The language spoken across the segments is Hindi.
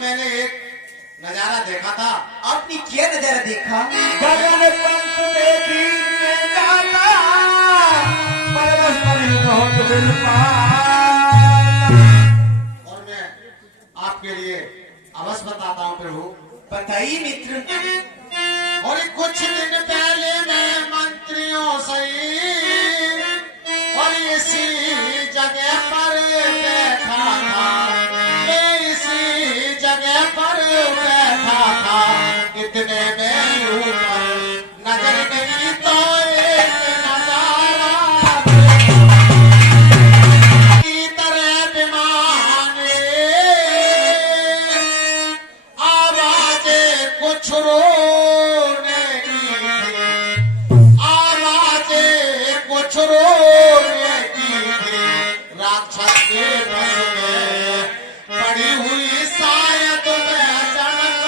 मैंने एक नजारा देखा था। आपने क्या नजारा देखा? गगन पंख देखी मैं जाता, परवश परी बहुत बिन पाता। और मैं आपके लिए अवश्य बताता हूँ प्रभु। बताइए मित्र। और कुछ दिन पहले मैं मंत्रियों सही और इसी जगह पर बैठा था, मैं इसी जगह पर बैठा था। इतने में ऊपर नजर गई तो एक नजारा की तरह विमाने आवाजें कुछ रोने की थी, आवाजें कुछ रोने की थी। राक्षस के बस में पड़ी हुई शायद मैं जनक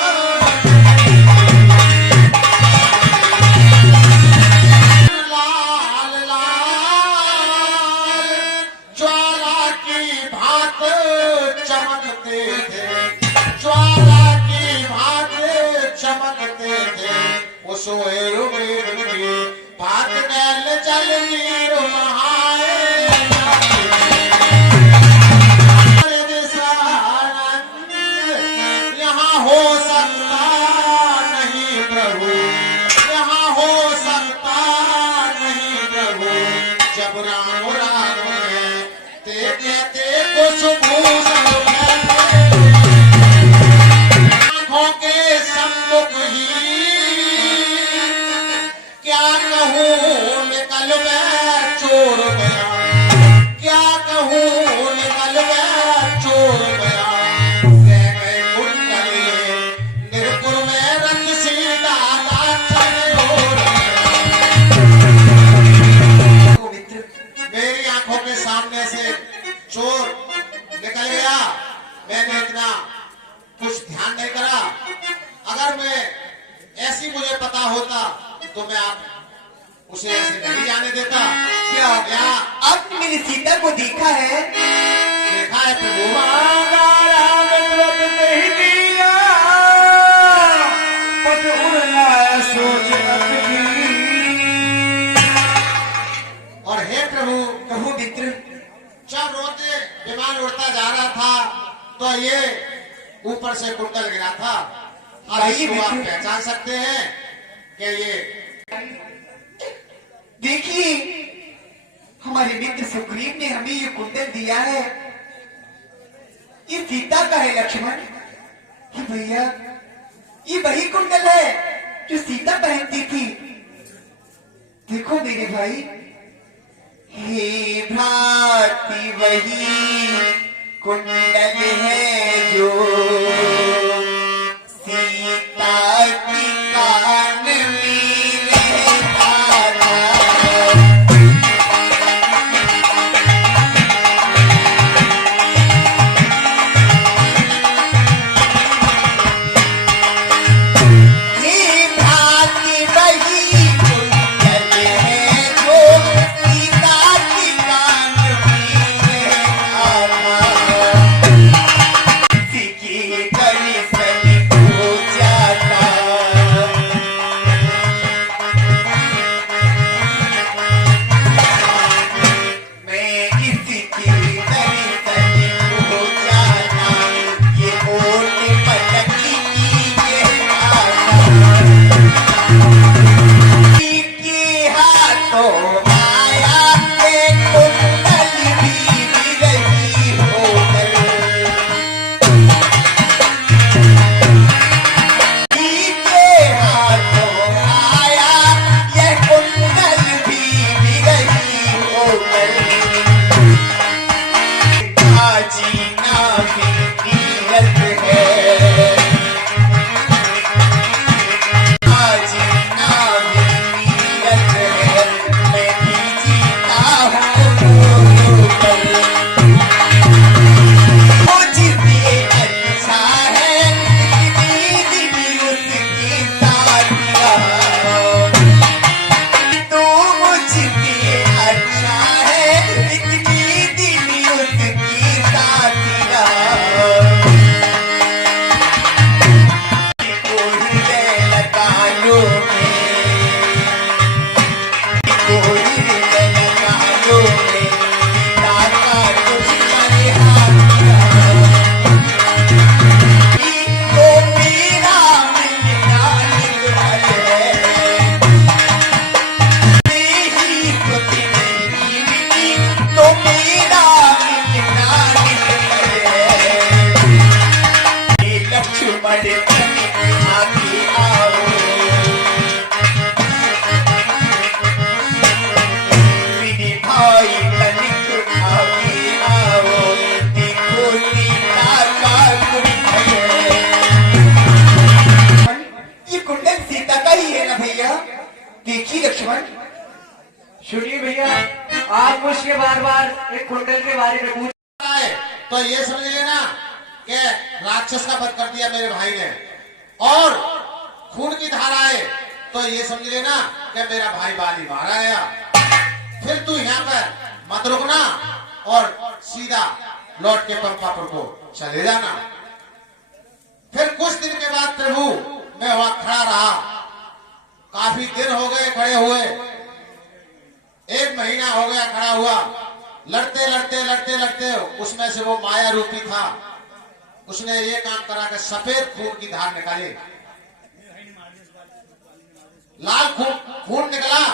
लाल लाल ज्वाला की भांत चमकते थे, ज्वाला की भांत चमकते थे। वो सोए रुए भात नैल जल नीर महाए यहाँ हो सकता नहीं प्रभु, यहाँ हो सकता नहीं प्रभु। जब राम राम है ते कहते कुछ भूषण आंखों के सम्मुख ही क्या कहूँ निकल मैं चोर गया, क्या कहूँ निकल मैं चोर गया। रह गए कुंडले निरपुर में रंग सीधा मित्र मेरी आंखों के सामने से चोर निकल गया। मैंने इतना कुछ ध्यान नहीं करा। अगर मैं ऐसी मुझे पता होता तो मैं आप उसे ऐसे नहीं जाने देता। क्या आपने मेरी सीता को देखा है? देखा है प्रभु। मांगा राम व्रत नहीं दिया, पट उड़ना सोच रखी। और हे प्रभु कहो मित्र। जब रोते विमान उड़ता जा रहा था तो ये ऊपर से कुंडल गिरा था। अब इसको आप पहचान सकते हैं कि ये देखिए हमारे मित्र सुग्रीव ने हमें ये कुंडल दिया है। ये सीता का है लक्ष्मण। कि भैया ये वही कुंडल है जो सीता पहनती थी। देखो मेरे भाई, हे भ्राति वही कुंडल है जो सीता की कान में रहता था। हे भ्राति वही कुंडल है जो सीता की कान में रहता था। सीखी करी बार एक कुंडल के बारे में पूछ है तो ये समझ लेना कि राक्षस का वध कर दिया मेरे भाई ने, और खून की धारा है तो ये समझ लेना कि मेरा भाई बाली मारा गया। फिर तू यहाँ पर मत रुकना और सीधा लौट के पंपापुर को चले जाना। फिर कुछ दिन के बाद प्रभु मैं वहां खड़ा रहा, काफी दिन हो गए खड़े हुए, 1 महीना हो गया खड़ा हुआ, लड़ते लड़ते लड़ते लड़ते उसमें से वो माया रूपी था, उसने ये काम करा कि सफेद खून की धार निकाली, लाल खून निकला।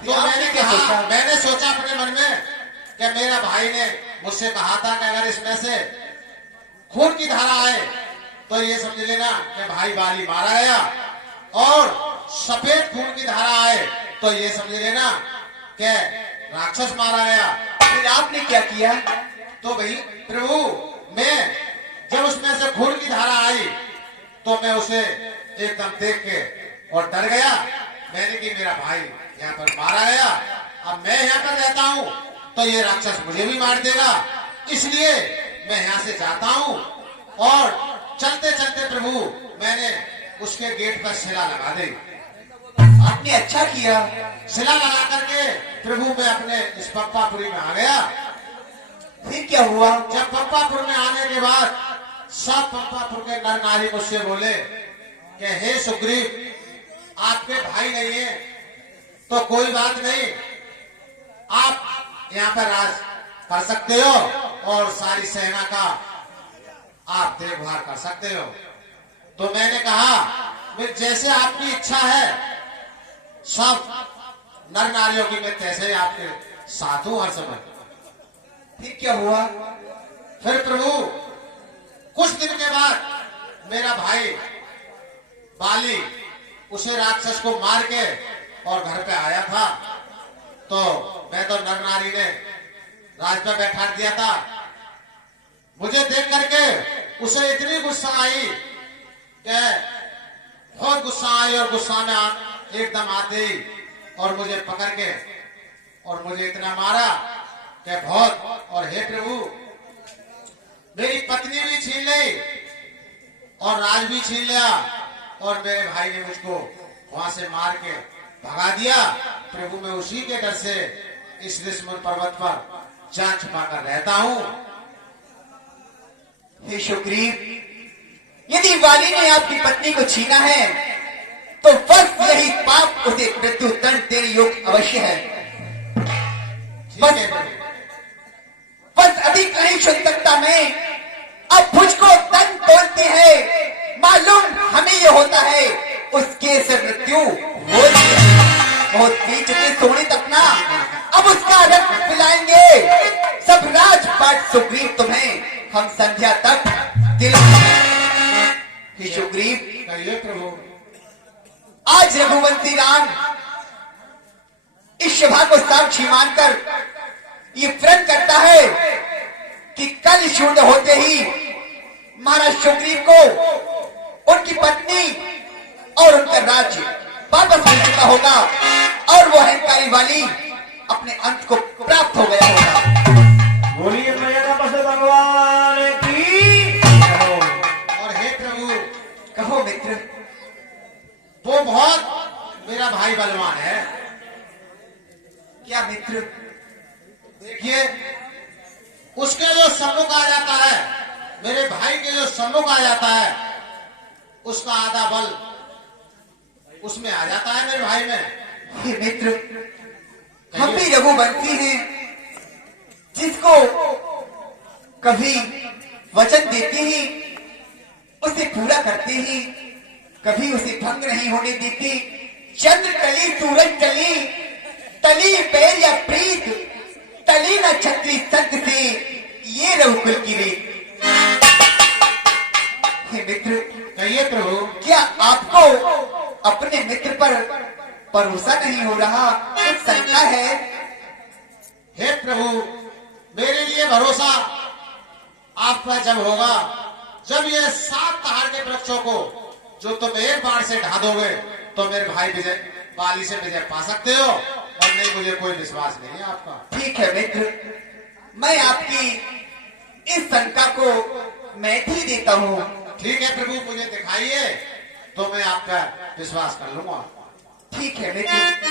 तो मैंने सोचा अपने मन में कि मेरा भाई ने मुझसे कहा था कि अगर इसमें से खून की धारा आए तो ये समझ लेना कि भाई बाली मारा गया, और सफेद खून की धारा आए तो ये समझ लेना कि राक्षस मारा गया। फिर आपने क्या किया? तो भाई प्रभु मैं जब उसमें से खून की धारा आई तो मैं उसे एकदम देख के और डर गया। मैंने कि मेरा भाई यहाँ पर मारा गया, अब मैं यहाँ पर रहता हूँ तो ये राक्षस मुझे भी मार देगा, इसलिए मैं यहाँ से जाता हूँ। और चलते चलते प्रभु मैंने उसके गेट पर शिला लगा दी। आपने अच्छा किया। शिला लगा करके प्रभु मैं अपने इस पप्पापुरी में आ गया। फिर क्या हुआ? जब पप्पापुर में आने के बाद सब पप्पापुर के नर नारी मुझसे बोले कि हे सुग्रीव, आपके भाई नहीं है तो कोई बात नहीं, आप यहाँ पर राज कर सकते हो और सारी सेना का आप देखभाल कर सकते हो। तो मैंने कहा फिर जैसे आपकी इच्छा है, सब नर नारियों की मैं तैसे ही आपके साथ हूं हर समय। फिर क्या हुआ? फिर प्रभु कुछ दिन के बाद मेरा भाई बाली उसे राक्षस को मार के और घर पे आया था, तो मैं तो नर नारी ने राज पे बैठा दिया था। मुझे देख करके उसे इतनी गुस्सा आई कि बहुत गुस्सा आई, और गुस्सा में एकदम आते ही और मुझे पकड़ के और मुझे इतना मारा कि बहुत। और हे प्रभु मेरी पत्नी भी छीन ली और राज भी छीन लिया, और मेरे भाई ने मुझको वहां से मार के भगा दिया। प्रभु मैं उसी के डर से इस ऋषिमुनि पर्वत पर जान छुपा कर रहता हूँ। हे सुग्रीव, यदि वाली ने आपकी पत्नी को छीना है तो बस यही पाप उसे मृत्यु दंड देने योग्य अवश्य है। ठीक है प्रभु। बस अधिक नहीं सुन सकता मैं, अब मुझको तन तोड़ते हैं, मालूम हमें ये होता है, उसके से मृत्यु होती है। बहुत पी चुके सोने तक ना, अब उसका रक्त पिलाएंगे सब राजपाट सुग्रीव तुम्हें हम संध्या तक दिलाएंगे। सुग्रीव कहिए प्रभु। आज रघुवंशी राम इस सभा को साक्षी मानकर ये प्रण करता है कि कल शून्य होते ही महाराज सुग्रीव को उनकी पत्नी और उनका राज्य वापस मिल चुका होगा, और वो अहंकारी वाली अपने अंत को प्राप्त हो गया होगा। बोलिए मैया भगवान की। और हे प्रभु कहो मित्र। वो बहुत मेरा भाई बलवान है। क्या मित्र? देखिए उसके जो सम्मुख आ जाता है, मेरे भाई के जो सम्मुख आ जाता है, उसका आधा बल उसमें आ जाता है मेरे भाई में। हे मित्र, हम भी रघुवंशी हैं, जिसको कभी वचन देते ही उसे पूरा करते ही, कभी उसे भंग नहीं होने देते। चंद्र टली सूरज टली, टली पैर या प्रीत, टली न छत्री संत से, ये रघुकुल की रीत। हे मित्र, कहिए प्रभु। क्या आपको अपने मित्र पर भरोसा नहीं हो रहा? कुछ शंका है? हे प्रभु मेरे लिए भरोसा आप पर जब होगा, जब ये 7 पहाड़ के वृक्षों को जो तुम एक बार से ढा दोगे तो मेरे भाई विजय बाली से विजय पा सकते हो, और नहीं मुझे कोई विश्वास नहीं है आपका। ठीक है मित्र, मैं आपकी इस शंका को मैं ही देता हूँ। ठीक है प्रभु, मुझे दिखाइए तो मैं आपका विश्वास कर लूंगा। ठीक है मित्र।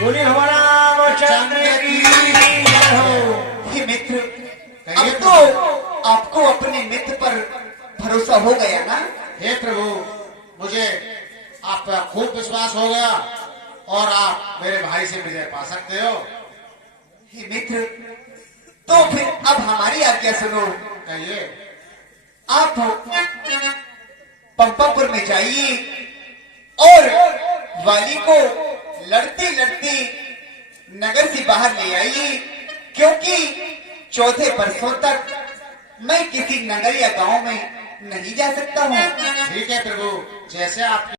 बोले हमारा रामचंद्र की जय हो। हे मित्र, अब तो आपको अपने मित्र पर भरोसा हो गया ना? हे प्रभु, मुझे आप पर खूब विश्वास हो गया और आप मेरे भाई से विजय पा सकते हो। हे मित्र, तो फिर अब हमारी आज्ञा सुनो। कहिए। आप पंपापुर में जाइए और वाली को लड़ते लड़ते नगर से बाहर ले आइए, क्योंकि चौथे परसों तक मैं किसी नगर या गांव में नहीं जा सकता हूँ। ठीक है प्रभु, जैसे आप